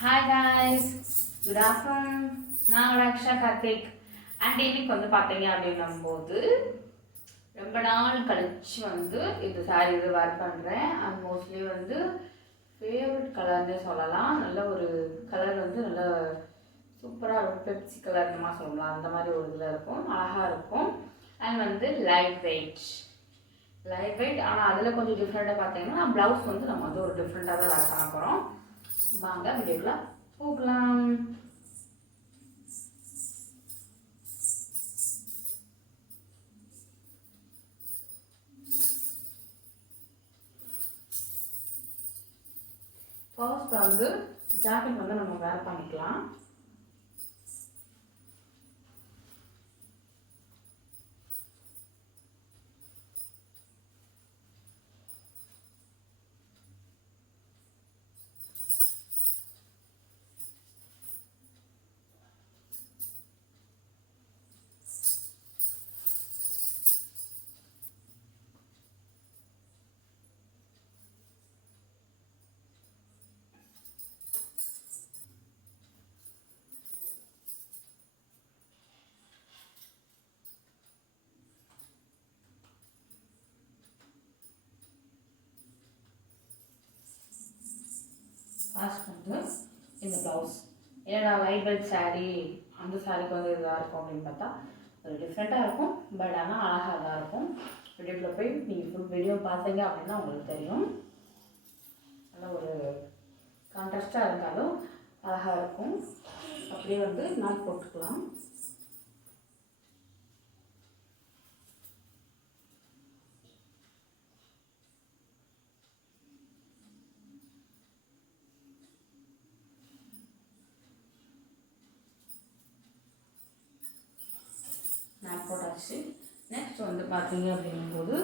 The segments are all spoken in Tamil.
Hi guys, good afternoon. நான் உங்களோட அக்ஷா கார்த்திக். அண்ட் இன்னைக்கு வந்து பார்த்தீங்க அப்படின்னும்போது ரொம்ப நாள் கழிச்சு வந்து இந்த சாரீ இது வேர் பண்ணுறேன். அண்ட் மோஸ்ட்லி வந்து ஃபேவரட் கலர்னே சொல்லலாம். நல்ல ஒரு கலர் வந்து நல்ல சூப்பராக இருக்கும். பெப்சி கலர் நம்ம சொல்லலாம். அந்த மாதிரி ஒரு இதில் இருக்கும், அழகாக இருக்கும். அண்ட் வந்து லைட் வெயிட் ஆனால் அதில் கொஞ்சம் டிஃப்ரெண்ட்டாக பார்த்தீங்கன்னா ப்ளவுஸ் வந்து நம்ம வந்து ஒரு டிஃப்ரெண்ட்டாக தான் வேர் பண்ண போகிறோம். வாங்க வீடியோக்குள்ள போகலாம். ஃபர்ஸ்ட் வந்து ஜாக்கெட் வந்து நம்ம வேர் பண்ணிக்கலாம். ஃபர்ஸ்ட் வந்து இந்த ப்ளவுஸ், ஏன்னா லைட் வெயிட் சாரீ அந்த சாரீக்கு வந்து இதாக இருக்கும் அப்படின்னு பார்த்தா அது டிஃப்ரெண்ட்டாக இருக்கும். பட் ஆனால் அழகாக தான் இருக்கும். வீடியோக்குள்ளே போய் நீங்கள் ஃபுல் வீடியோ பார்த்தீங்க அப்படின்னா உங்களுக்கு தெரியும். நல்ல ஒரு கான்ட்ராஸ்டாக இருந்தாலும் அழகாக இருக்கும். அப்படியே வந்து நாட் போட்டுக்கலாம். நாட் போட்டாச்சு. நெக்ஸ்ட் வந்து பார்த்தீங்க அப்படிங்கும்போது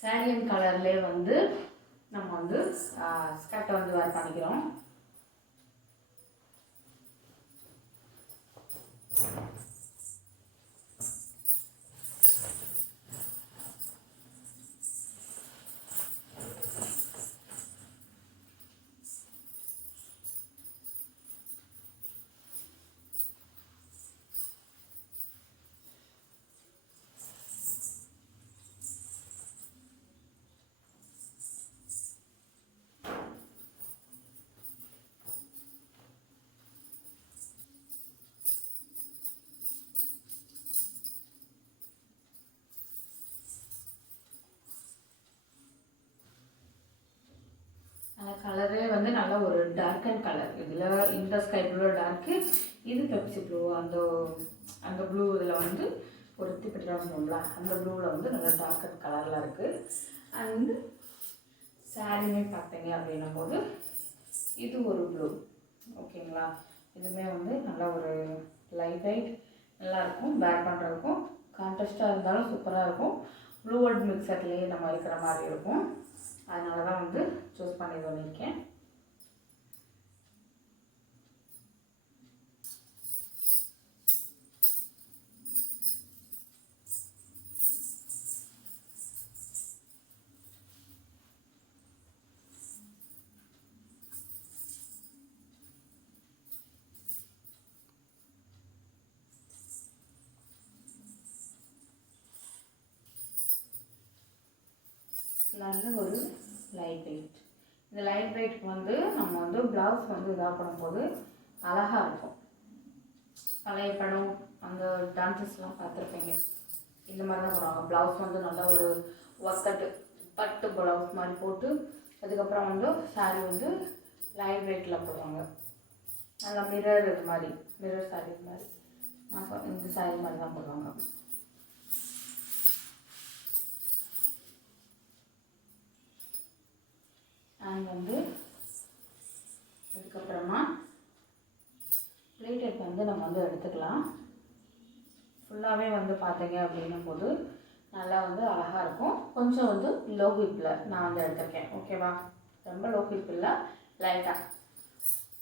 சாரியன் கலர்லேயே வந்து நம்ம வந்து ஸ்கர்ட்டை வந்து வேர் பண்ணிக்கிறோம். கலரே வந்து நல்ல ஒரு டார்க் அண்ட் கலர். இதில் இந்த ஸ்கை ப்ளூ டார்க்கு, இது பெப்சி ப்ளூ. அந்த அந்த ப்ளூ இதில் வந்து ஒரு திப்பிட்டு சொல்லுங்களா, அந்த ப்ளூவில் வந்து நல்ல டார்க் அண்ட் கலரில் இருக்குது. அண்டு சாரியுமே பார்த்தீங்க அப்படின்னும் போது இது ஒரு ப்ளூ. ஓகேங்களா, இதுவுமே வந்து நல்ல ஒரு லைட் வெயிட் நல்லாயிருக்கும். வேர் பண்ணுறதுக்கும் கான்ட்ராஸ்டாக இருந்தாலும் சூப்பராக இருக்கும். ப்ளூ அண்ட் மிக்சர்லேயே நம்ம இருக்கிற மாதிரி இருக்கும். அதனால தான் வந்து சூஸ் பண்ணி பண்ணியிருக்கேன். நல்ல ஒரு லைட் வெயிட். இந்த லைட் வெயிட்க்கு வந்து நம்ம வந்து ப்ளவுஸ் வந்து இதாக பண்ணும்போது அழகாக இருக்கும். பழைய படம் அந்த டான்ஸஸ்லாம் பார்த்துருப்பீங்க, இந்த மாதிரி தான் போடுவாங்க. ப்ளவுஸ் வந்து நல்லா ஒரு ஒர்க்கட்டு பட்டு ப்ளவுஸ் மாதிரி போட்டு அதுக்கப்புறம் வந்து சாரீ வந்து லைட் வெயிட்டில் போடுவாங்க. நல்லா மிரர் இது மாதிரி, மிரர் சாரீ மாதிரி இந்த சாரீ மாதிரி தான் போடுவாங்க. அண்ட் வந்து அதுக்கப்புறமா பிளேட்டட் வந்து நம்ம வந்து எடுத்துக்கலாம். ஃபுல்லாகவே வந்து பார்த்தீங்க அப்படின்னும் போது நல்லா வந்து அழகாக இருக்கும். கொஞ்சம் வந்து லோ ஹிப்பில் நான் வந்து எடுத்திருக்கேன். ஓகேவா, ரொம்ப லோ ஹிப் இல்லை, லைட்டாக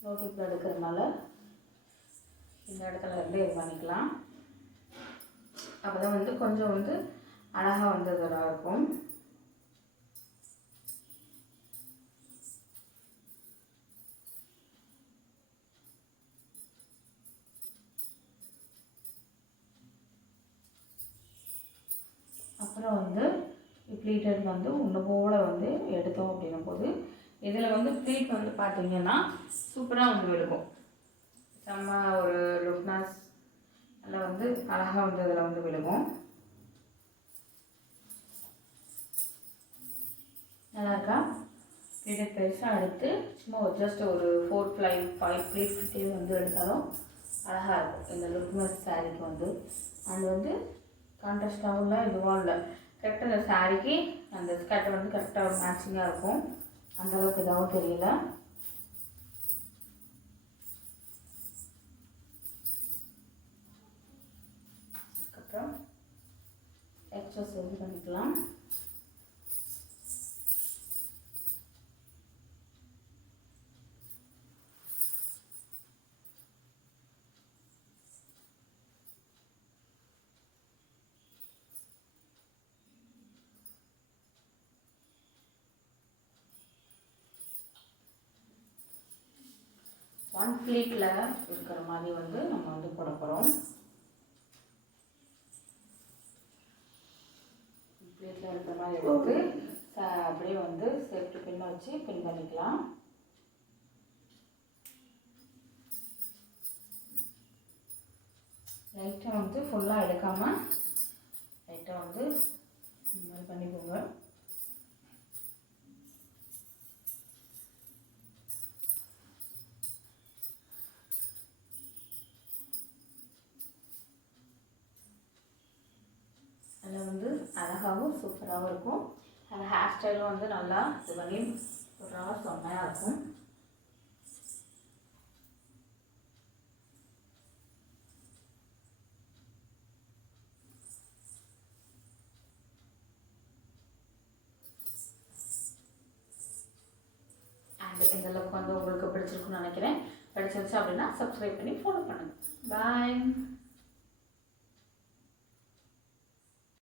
லோ ஹிப்பில் எடுக்கிறதுனால இந்த இடத்துல வந்து இது பண்ணிக்கலாம். அப்போ தான் வந்து கொஞ்சம் வந்து அழகாக வந்து இதெல்லாம் இருக்கும். . லாஸ்ட்டில் வந்து ப்ளீட்டட் வந்து ஒன்று போல் வந்து எடுத்தோம் அப்படின்னும் போது இதில் வந்து ப்ளீட் வந்து பார்த்திங்கன்னா சூப்பராக வந்து இருக்கும். செம்ம ஒரு லுக்னஸ் அதில் வந்து அழகாக வந்து இதில் வந்து விழுகும். நல்லாயிருக்கா? ப்ளீட்டட் பெருசாக எடுத்து சும்மா ஜஸ்ட் ஒரு 4-5 ப்ளீட்ஸ்கிட்டே வந்து எடுத்தாலும் அழகாக இருக்கும் இந்த லுக்னஸ் சாரீக்கு வந்து. அண்ட் வந்து கான்ட்ராஸ்டாகவும் இல்லை, இதுவும் இல்லை, கரெக்டாக இந்த சாரீக்கு அந்த ஸ்கர்ட் வந்து கரெக்டாக ஒரு மேட்சிங்காக இருக்கும். அந்தளவுக்கு இதாகவும் தெரியல. அதுக்கப்புறம் எக்ஸ்ட்ராஸ் வந்து பண்ணிக்கலாம். ஒன் ப்ளீட்டில் இருக்கிற மாதிரி வந்து நம்ம வந்து போட போகிறோம். ப்ளீட்டில் இருக்கிற மாதிரி எடுத்து அப்படியே வந்து சேஃப்டி பின்ன வச்சு பின் பண்ணிக்கலாம். லைட்டாக வந்து ஃபுல்லாக எடுக்காமல் லைட்டாக வந்து இந்த மாதிரி பண்ணிக்கோங்க. அதில் வந்து அழகாகவும் சூப்பராகவும் இருக்கும். அந்த ஹேர் ஸ்டைலும் வந்து நல்லா இது பண்ணி சூப்பராக செம்மையாக இருக்கும். அண்ட் இந்த லுக் வந்து உங்களுக்கு பிடிச்சிருக்குன்னு நினைக்கிறேன். பிடிச்சிருச்சு அப்படின்னா சப்ஸ்கிரைப் பண்ணி ஃபாலோ பண்ணுங்கள். பாய்.